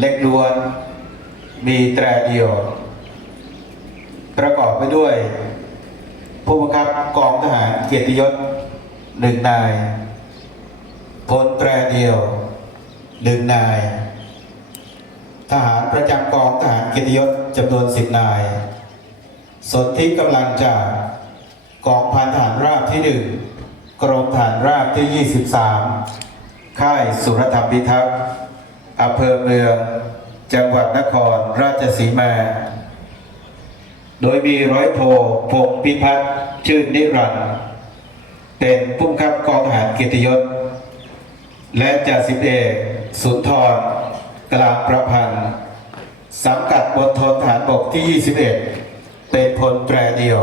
เล็กล้วน มีแตรเดียว ประกอบไปด้วย ผู้บังคับกองทหารเกียรติยศหนึ่งนายพลแตรเดียวหนึ่งนาย ทหารประจำกองทหารเกียรติยศจำนวนสิบนาย สนที่กำลังจากกองพันทหารราบที่หนึ่งกรมทหารราบที่ 23 ค่ายสุรธรรมพิทักษ์ อำเภอเมือง จังหวัดนครราชสีมา โดยมีร้อยโทพงษ์พิพัฒน์ชื่นนิรันด์เป็นผู้บังคับกองทหารเกียรติยศ และจ่าสิบเอกสุนทรกลางประพันธ์สังกัดบนทนฐานบกที่ 21 เป็นพลแตรเดียว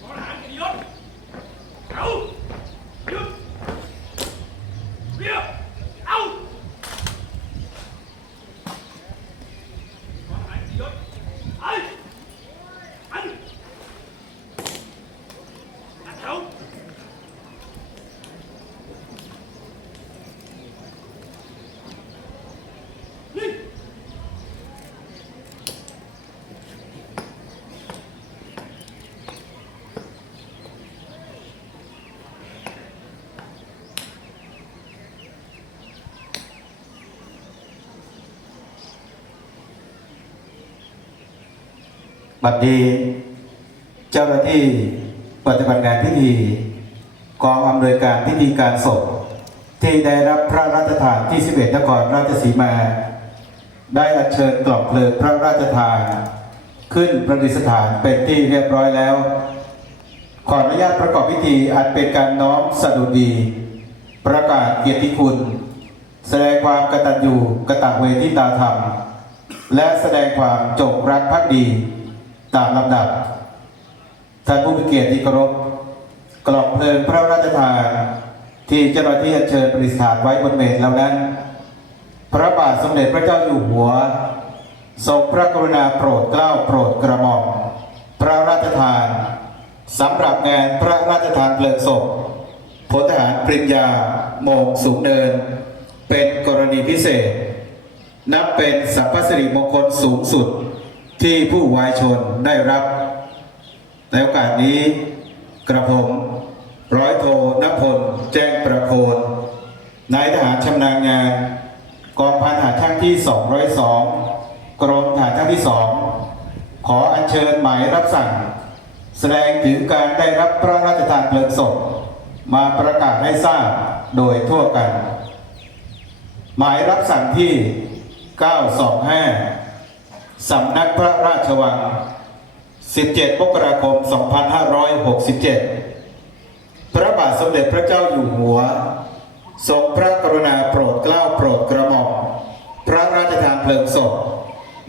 ขอทหารเกียรติยศเอาหยุดเรียบเอาขอทหารเกียรติยศไปอันอันแถวนี่ บัดนี้เจ้าหน้าที่ปฏิบัติงานพิธีกองอำนวยการพิธีการศพที่ได้รับพระราชทานที่ 11 นครราชสีมา ได้อัญเชิญกล่องเพลิงพระราชทาน ขึ้นประดิษฐานเป็นที่เรียบร้อยแล้ว ขออนุญาตประกอบพิธีอันเป็นการน้อมสดุดี ประกาศเกียรติคุณ แสดงความกตัญญูกตเวทิตาธรรม และแสดงความจงรักภักดี ตามลำดับ ท่านผู้มีเกียรติที่เคารพกล่องเพลิงพระราชทานที่เจ้าหน้าที่เชิญปริษฐานไว้บนเมรุแล้วนั้น พระบาทสมเด็จพระเจ้าอยู่หัว ทรงพระกรุณาโปรดเกล้าโปรดกระหม่อมพระราชทานสำหรับงานพระราชทานเพลิงศพพลทหารปริญญาโมงสูงเนิน เป็นกรณีพิเศษ นับเป็นสัมพสิริมงคลสูงสุด ที่ผู้วายชนได้รับ ในโอกาสนี้กระผมร้อยโทนพลแจ้งประโคนนายทหารชำนาญงาน กองพันทหารช่างที่ 202 กรมทหารช่างที่ 2 ขออัญเชิญหมายรับสั่ง แสดงถึงการได้รับพระราชทานเพลิงศพมาประกาศให้ทราบโดยทั่วกัน หมายรับสั่งที่ 925 สำนักพระราชวัง 17 มกราคม 2567 พระบาทสมเด็จพระเจ้าอยู่หัว ทรงพระกรุณาโปรดเกล้าโปรดกระหม่อม พระราชทานเพลิงศพ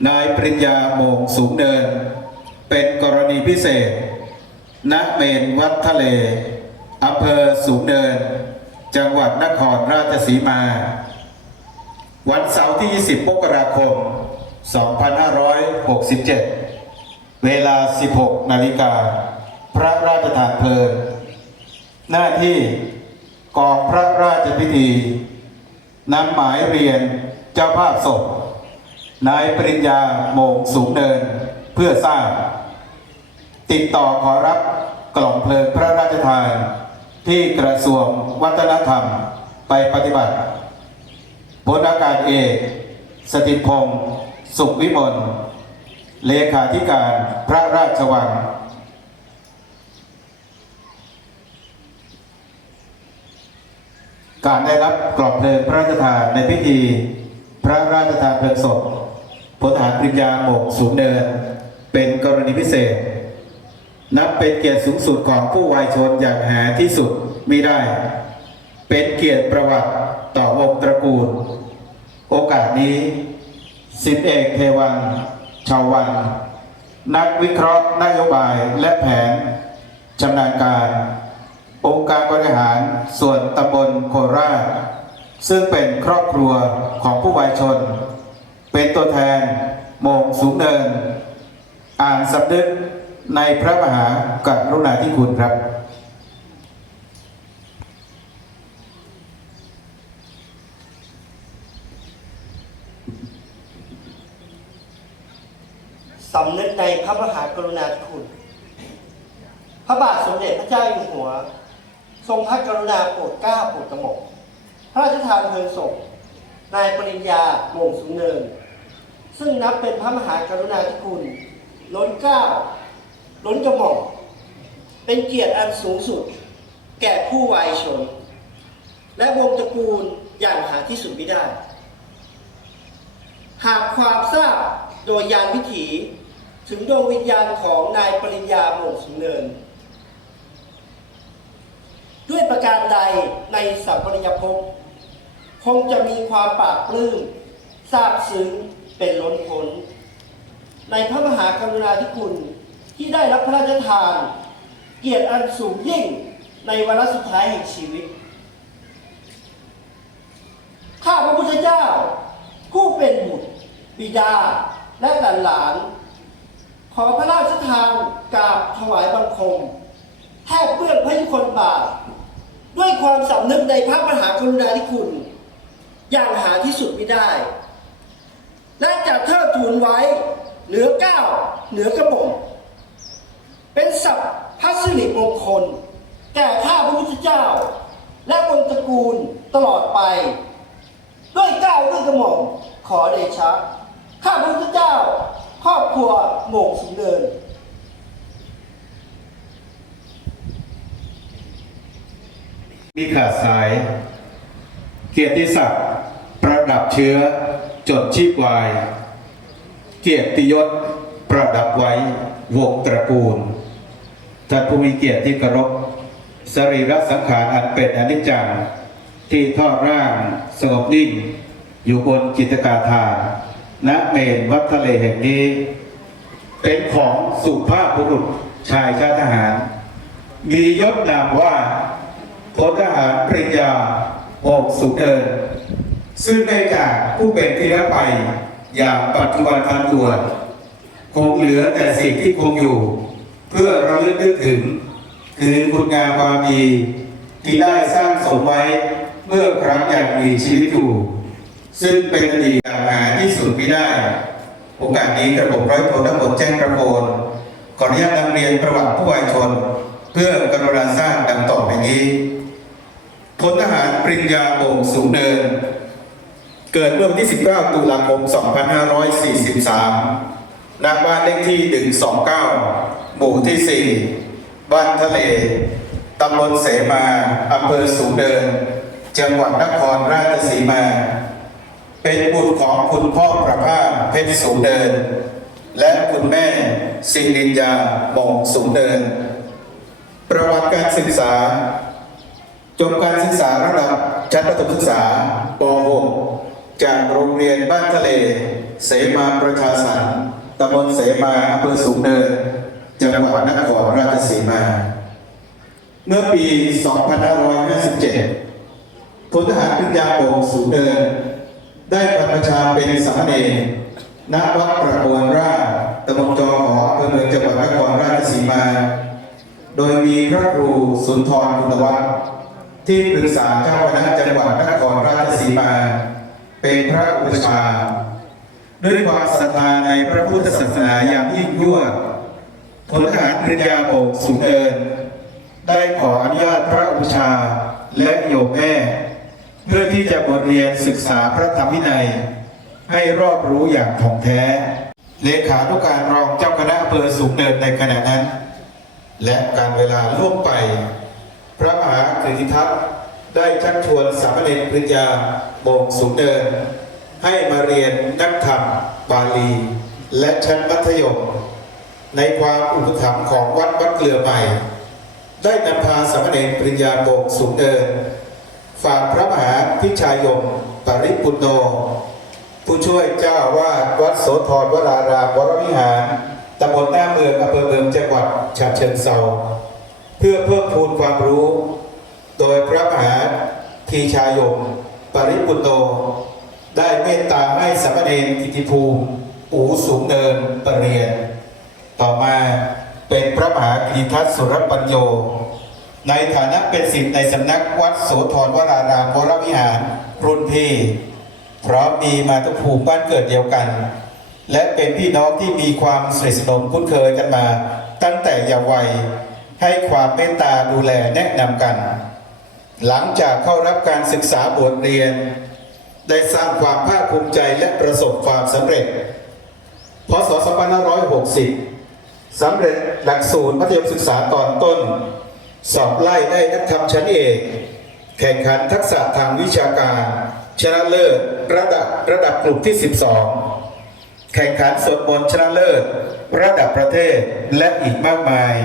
นายปริญญาโมงสูงเนิน เป็นกรณีพิเศษ ณ เมนวัดทะเล อำเภอสูงเนิน จังหวัดนครราชสีมา วันเสาร์ที่ 20 มกราคม 2567 เวลา 16 นาฬิกา พระราชทานเพลิง หน้าที่กองพระราชพิธีนำหมายเรียนเจ้าภาพศพ นายปริญญาโมงสูงเนินเพื่อทราบ ติดต่อขอรับกล่องเพลิงพระราชทาน ที่กระทรวงวัฒนธรรมไปปฏิบัติพลอากาศเอกสถิตพงศ์ สุขวิมลเลขาธิการพระราชวัง การได้รับกล่องเพลิงพระราชทานในพิธี พระราชทานเพลิงศพพลทหารปริญญาหมกสูงเนิน เป็นกรณีพิเศษ นับเป็นเกียรติสูงสุดของผู้วายชนอย่างหาที่สุดมิได้ เป็นเกียรติประวัติต่อวงศ์ตระกูล โอกาสนี้ สิบเอกเทวันชาววัน นักวิเคราะห์นโยบายและแผนชำนาญการ องค์การบริหารส่วนตำบลโคราช ซึ่งเป็นครอบครัวของผู้วายชน เป็นตัวแทนโมงสูงเนิน อ่านสำนึกในพระมหากรุณาธิคุณครับ สำนึก ในพระมหากรุณาธิคุณ พระบาทสมเด็จพระเจ้าอยู่หัว ทรงพระกรุณาโปรดเกล้าโปรดกระหม่อมพระราชทานเพลิงศพนายปริญญาโมงสูงเนิน ซึ่งนับเป็นพระมหากรุณาธิคุณ ล้นเกล้าล้นกระหม่อมเป็นเกียรติอันสูงสุด แก่ผู้วายชน และวงตระกูลอย่างหาที่สุดไม่ได้ หากความทราบโดยยานวิถี ถึงดวงวิญญาณของนายปริญญาโมงสุงเนิน ด้วยประการใดในสัมปริยภพคงจะมีความปราบปลื้มซาบซึ้งเป็นล้นพ้นในพระมหากรุณาธิคุณที่ได้รับพระราชทาน เกียรติอันสูงยิ่งในวาระสุดท้ายแห่งชีวิต ข้าพระพุทธเจ้า ผู้เป็นบุตรบิดาและหลานหลานๆ ขอพระราชทานกราบถวายบังคม แทบเพื่อนพระยุคลบาท ด้วยความสำนึกในพระมหากรุณาธิคุณ อย่างหาที่สุดไม่ได้ และจะเทิดทูนไว้เหนือเก้าวเหนือกระบอกเป็นศัพท์พระสิริมงคล แก่ข้าพระพุทธเจ้า และวงตระกูลตลอดไป ด้วยเก้าวด้วยกระหม่อมขอเดชะ ข้าพระพุทธเจ้า ครอบครัวโมงสูงเดิน มีขาดสาย เกียรติศักดิ์ประดับเชื้อ จดชีพวาย เกียรติยศประดับไว้วงตระกูลท่านผู้มีเกียรติที่เคารพสรีระสังขารอันเป็นอนิจจังที่ทอดร่างสงบนิ่งอยู่บนจิตกาธาน ณเมนวัดทะเลแห่งนี้ เป็นของสุภาพบุรุษชายชาติทหาร มียศนามว่าพลทหารปริญญาโอกสุเดิน ซึ่งได้จากผู้เป็นที่รับไปอย่างปัจจุบันทันด่วนคงเหลือแต่สิ่งที่คงอยู่ เพื่อเราลึกนึกถึง คือคุณงามความดีที่ได้สร้างสมไว้เมื่อครั้งยังมีชีวิตอยู่ ซึ่งเป็นอดีตอย่างหาที่สุดไม่ได้ โอกาสนี้กระผมร้อยโททั้งหมดแจ้งกระโปนขออนุญาตนำเรียนประวัติผู้วายชน เพื่อกรุณาสร้างดังต่อไปนี้พลทหารปริญญาโป่งสูงเนิน เกิดเมื่อวันที่ 19 ตุลาคม 2543ณบ้านเลขที่ 129 หมู่ที่ 4 บ้านทะเล ตำบลเสมา อำเภอสูงเนิน จังหวัดนครราชสีมา เป็นบุตรของคุณพ่อประภาสเพชรสูงเดิน และคุณแม่สิรินยาหมองสูงเดิน ประวัติการศึกษา จบการศึกษาระดับชั้นประถมศึกษาป .6 จากโรงเรียนบ้านทะเล เสมาประชาสรรค์ตำบลเสมาอำเภอสูงเนินจังหวัดนครราชสีมา เมื่อปี 2557พลทหารปริญญาโปงสูงเดิน ได้บระปรพชาเป็นสามเณรณวัดประมวลราชตำบลจอหออำเภอเมืองจังหวัดนครราชสีมา โดยมีพระครูสุนทรคุณวัฒน์ที่ปรึกษาเจ้าคณะจังหวัดนครราชสีมา เป็นพระอุปชาด้วยความศรัทธาในพระพุทธศาสนาอย่างยิ่งยวดพลทหารปริญญาโป่งสูงเดิน ได้ขออนุญาตพระอุปชาและโยมแม่ เพื่อที่จะบทเรียนศึกษาพระธรรมวินัย ให้รอบรู้อย่างถ่องแท้ เลขานุการรองเจ้าคณะอำเภอสูงเนินในขณะนั้น และการเวลาล่วงไป พระมหากฤติทัตได้ชักชวนสามเณรปริญญาโบกสูงเนิน ให้มาเรียนนักธรรมบาลี และชั้นมัธยม ในความอุปถัมภ์ของวัดวัดเกลือใหม่ ได้นำพาสามเณรปริญญาโบกสูงเนิน ฝากพระมหาพิชายมปริปุณโน ผู้ช่วยเจ้าวาดวัดโสธรวรารามวรวิหารตำบลหน้าเมืองอำเภอเมืองจังหวัดฉะเชิงเทราเพื่อเพิ่มพูนความรู้ โดยพระมหาทีชายมปริปุณโน ได้เมตตาให้สามเณรกิติภูมิอูสูงเนินปรเรียน ต่อมาเป็นพระมหากิทัศสุรปัญโย ในฐานะเป็นศิษย์ในสำนักวัดโสธรวรารามวรวิหารรุ่นพี่เพราะมีมาตุภูมิบ้านเกิดเดียวกัน และเป็นพี่น้องที่มีความสนิทสนมคุ้นเคยกันมา ตั้งแต่เยาว์วัยให้ความเมตตาดูแลแนะนำกัน หลังจากเข้ารับการศึกษาบทเรียน ได้สร้างความภาคภูมิใจและประสบความสำเร็จพศ2560สำเร็จหลักสูตรมัธยมศึกษาตอนต้น สอบไล่ได้นักธรรมชั้นเอกแข่งขันทักษะทางวิชาการ ชนะเลิศระดับระดับกลุ่มที่ 12 แข่งขันสวดมนต์ชนะเลิศ ระดับประเทศและอีกมากมาย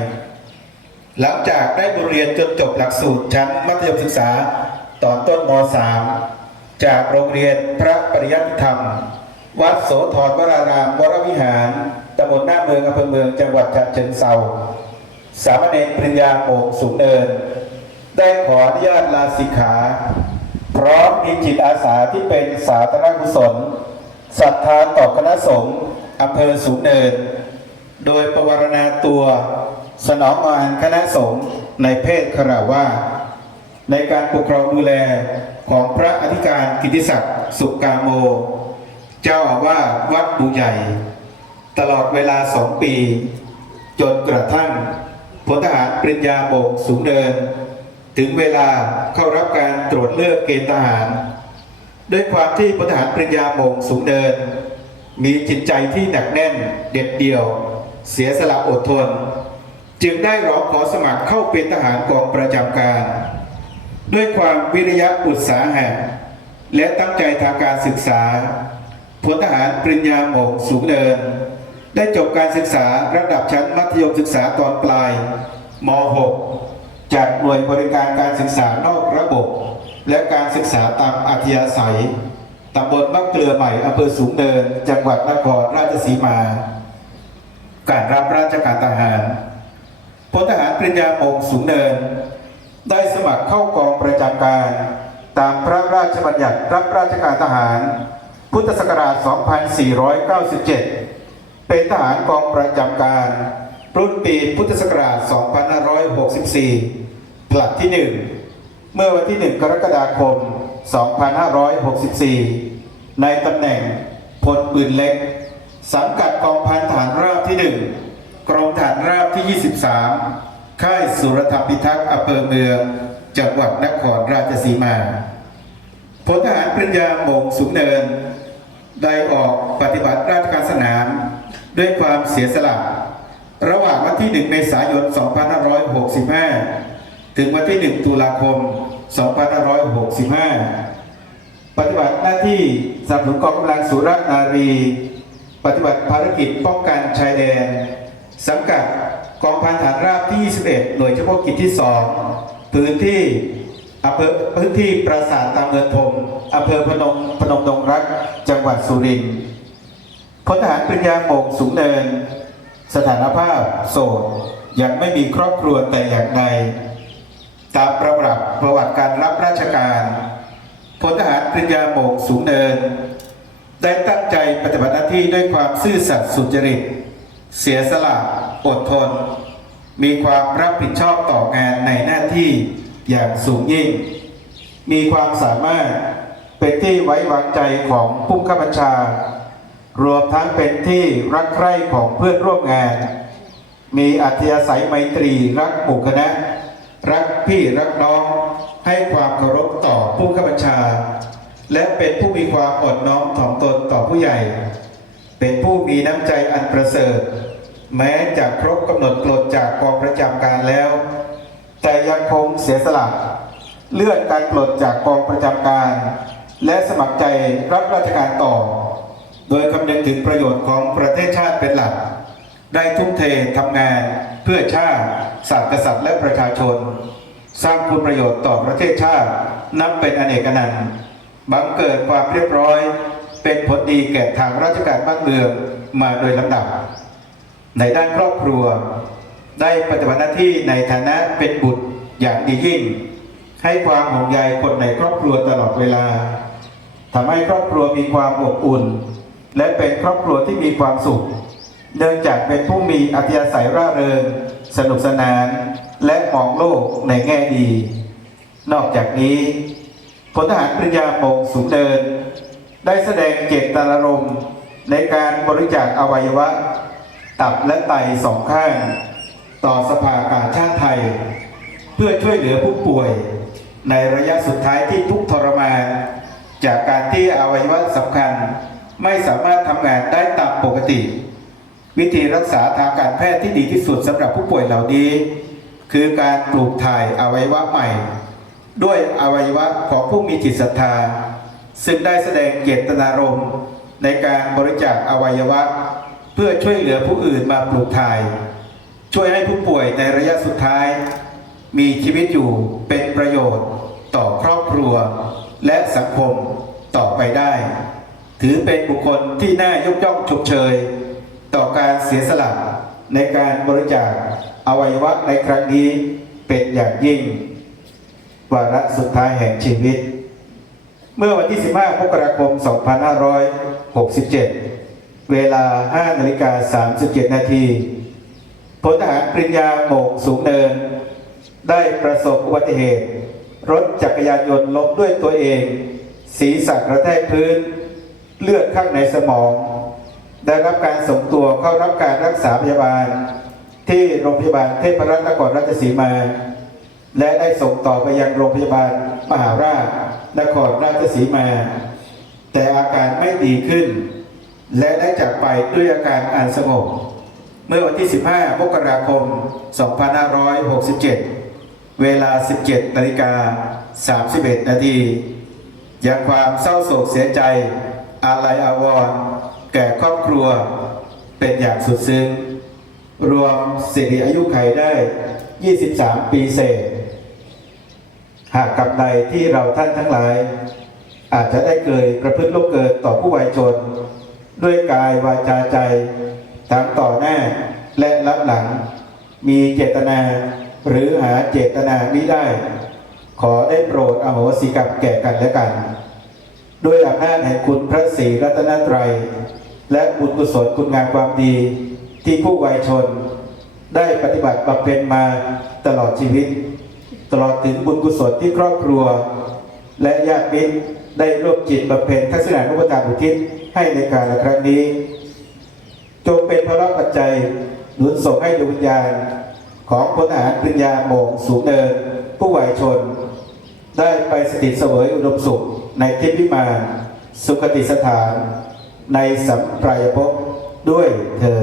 หลังจากได้บทเรียนจนจบหลักสูตรชั้นมัธยมศึกษาตอนต้นม .3 จากโรงเรียนพระปริยัติธรรม วัดโสธรวรารามวรวิหารตำบลหน้าเมืองอำเภอเมืองจังหวัดฉะเชิงเทรา สามเณรปริญญาโมกสูงเนิน ได้ขออนุญาตลาสิกขา พร้อมมีจิตอาสาที่เป็นสาธารณกุศลศรัทธาต่อคณะสงฆ์อำเภอสูงเนิน โดยประวารณาตัวสนองงานคณะสงฆ์ในเพศคาราวาในการปกครองดูแลของพระอธิการกิติศักดิ์สุกาโม เจ้าอาวาสวัดบูใหญ่ ตลอดเวลาสองปี จนกระทั่ง พลทหารปริญญาโบกสูงเดิน ถึงเวลาเข้ารับการตรวจเลือกเกณฑ์ทหาร ด้วยความที่พลทหารปริญญาโมงสูงเดิน มีจิตใจที่หนักแน่นเด็ดเดี่ยว เสียสละอดทน จึงได้ร้องขอสมัครเข้าเป็นทหารกองประจำการ ด้วยความวิริยะอุตสาหะและตั้งใจทางการศึกษาพลทหารปริญญาโมงสูงเดิน ได้จบการศึกษาระดับชั้นมัธยมศึกษาตอนปลายม .6 จากหน่วยบริการการศึกษานอกระบบ และการศึกษาตามอัธยาศัยตำบลบ้านเกลือใหม่อำเภอสูงเนิน จังหวัดนครราชสีมา การรับราชการทหารพลทหารปริญญาโมงสูงเนิน ได้สมัครเข้ากองประจำการ ตามพระราชบัญญัติรับราชการทหาร พุทธศักราช 2497 เป็นทหารกองประจำการรุ่นปีพุทธศักราช 2564ผลัดที่ 1 เมื่อวันที่ 1 กรกฎาคม 2564 ในตำแหน่งพลปืนเล็ก สังกัดกองพันฐานราบที่ 1 กรมฐานราบที่ 23 ค่ายสุรธรรมพิทักษ์อำเภอเมือง จังหวัดนครราชสีมาพลทหารปริญญาโมงสูงเนิน ได้ออกปฏิบัติราชการสนาม ด้วยความเสียสละ ระหว่างวันที่ 1 เมษายน 2565 ถึงวันที่ 1 ตุลาคม 2565 ปฏิบัติหน้าที่สนับสนุนกองกำลังสุรนารี ปฏิบัติภารกิจป้องกันชายแดน สังกัดกองพันฐานราบที่ 21 หน่วยเฉพาะกิจที่ 2 พื้นที่อำเภอพื้นที่ปราสาทตามเมืองทมอำเภอพนมพนมดงรัก จังหวัดสุรินทร์ พลทหารปริญญาโมงสูงเนิน สถานภาพโสดยังไม่มีครอบครัวแต่อย่างใดตามประวัติประวัติการรับราชการพลทหารปริญญาโมงสูงเนิน ได้ตั้งใจปฏิบัติหน้าที่ด้วยความซื่อสัตย์สุจริต เสียสละอดทน มีความรับผิดชอบต่องานในหน้าที่อย่างสูงยิ่ง มีความสามารถเป็นที่ไว้วางใจของผู้ข้าบัญชา รวมทั้งเป็นที่รักใคร่ของเพื่อนร่วมงาน มีอัธยาศัยไมตรีรักหมู่คณะ รักพี่รักน้อง ให้ความเคารพต่อผู้ข้าบัญชา และเป็นผู้มีความอดน้อมถ่อมตนต่อผู้ใหญ่ เป็นผู้มีน้ำใจอันประเสริฐ แม้จะครบกำหนดปลดจากกองประจำการแล้ว แต่ยังคงเสียสละเลื่อนการปลดจากกองประจำการ และสมัครใจรับราชการต่อ โดยคำนึงถึงประโยชน์ของประเทศชาติเป็นหลัก ได้ทุ่มเททำงานเพื่อชาติศาสตร์กษัตริย์และประชาชน สร้างคุณประโยชน์ต่อประเทศชาตินับเป็นอเนกนันต์บังเกิดความเรียบร้อย เป็นผลดีแก่ทางราชการบ้านเมืองมาโดยลำดับ ในด้านครอบครัว ได้ปฏิบัติหน้าที่ในฐานะเป็นบุตรอย่างดียิ่ง ให้ความห่วงใยคนในครอบครัวตลอดเวลาทำให้ครอบครัวมีความอบอุ่น และเป็นครอบครัวที่มีความสุข เนื่องจากเป็นผู้มีอัธยาศัยร่าเริง สนุกสนาน และมองโลกในแง่ดี นอกจากนี้พลทหารปริญญาโมงสูงเดิน ได้แสดงเจตนารมณ์ในการบริจาคอวัยวะ ตับและไตสองข้าง ต่อสภากาชาติไทย เพื่อช่วยเหลือผู้ป่วย ในระยะสุดท้ายที่ทุกทรมานจากการที่อวัยวะสำคัญ ไม่สามารถทำงานได้ตามปกติ วิธีรักษาทางการแพทย์ที่ดีที่สุดสำหรับผู้ป่วยเหล่านี้ คือการปลูกถ่ายอวัยวะใหม่ ด้วยอวัยวะของผู้มีจิตศรัทธา ซึ่งได้แสดงเจตนารมณ์ ในการบริจาคอวัยวะ เพื่อช่วยเหลือผู้อื่นมาปลูกถ่าย ช่วยให้ผู้ป่วยในระยะสุดท้าย มีชีวิตอยู่เป็นประโยชน์ต่อครอบครัว และสังคมต่อไปได้ ถือเป็นบุคคลที่น่ายกย่องชมเชย ต่อการเสียสละในการบริจาคอวัยวะในครั้งนี้เป็นอย่างยิ่ง วาระสุดท้ายแห่งชีวิต เมื่อวันที่ 15มกราคม 2567 เวลา 5 นาฬิกา 37 นาทีพลทหารปริญญาโมกสูงเนิน ได้ประสบอุบัติเหตุ รถจักรยานยนต์ล้มด้วยตัวเอง ศีรษะกระแทกพื้น เลือดข้างในสมอง ได้รับการส่งตัวเข้ารับการรักษาพยาบาล ที่โรงพยาบาลเทพรัตน์นครราชสีมา และได้ส่งต่อไปยังโรงพยาบาลมหาราชนครราชสีมา แต่อาการไม่ดีขึ้น และได้จากไปด้วยอาการอันสงบเมื่อวันที่ 15 มกราคม 2567 เวลา 17นาฬิกา31นาทีย่างความเศร้าโศกเสียใจ อาลัยอาวรณ์แก่ครอบครัวเป็นอย่างสุดซึ้ง รวมสิริอายุไขได้ 23 ปีเศษ หากกับใดที่เราท่านทั้งหลาย อาจจะได้เคยประพฤติล่วงเกินต่อผู้วัยชน ด้วยกายวาจาใจทั้งต่อหน้าและรับหลัง มีเจตนาหรือหาเจตนานี้ได้ ขอได้โปรดอโหสิกรรมแก่กันและกัน ด้วยอำนาจแห่งคุณพระศรีรัตนตรัย และบุญกุศลคุณงามความดีที่ผู้วัยชน ได้ปฏิบัติบำเพ็ญมาตลอดชีวิต ตลอดถึงบุญกุศลที่ครอบครัว และญาติมิตรได้ร่วมจิตบำเพ็ญทักษณานุปทานอุทิศให้ในการละครั้งนี้ จงเป็นพระปัจจัยหนุนส่งให้ดวงวิญญาณของพลทหารปริญญาโมงสูงเนิน ผู้วัยชน ได้ไปสถิตเสวยอุดมสุข ในทิพย์วิมานสุขติสถาน ในสัมปรายภพด้วยเธอ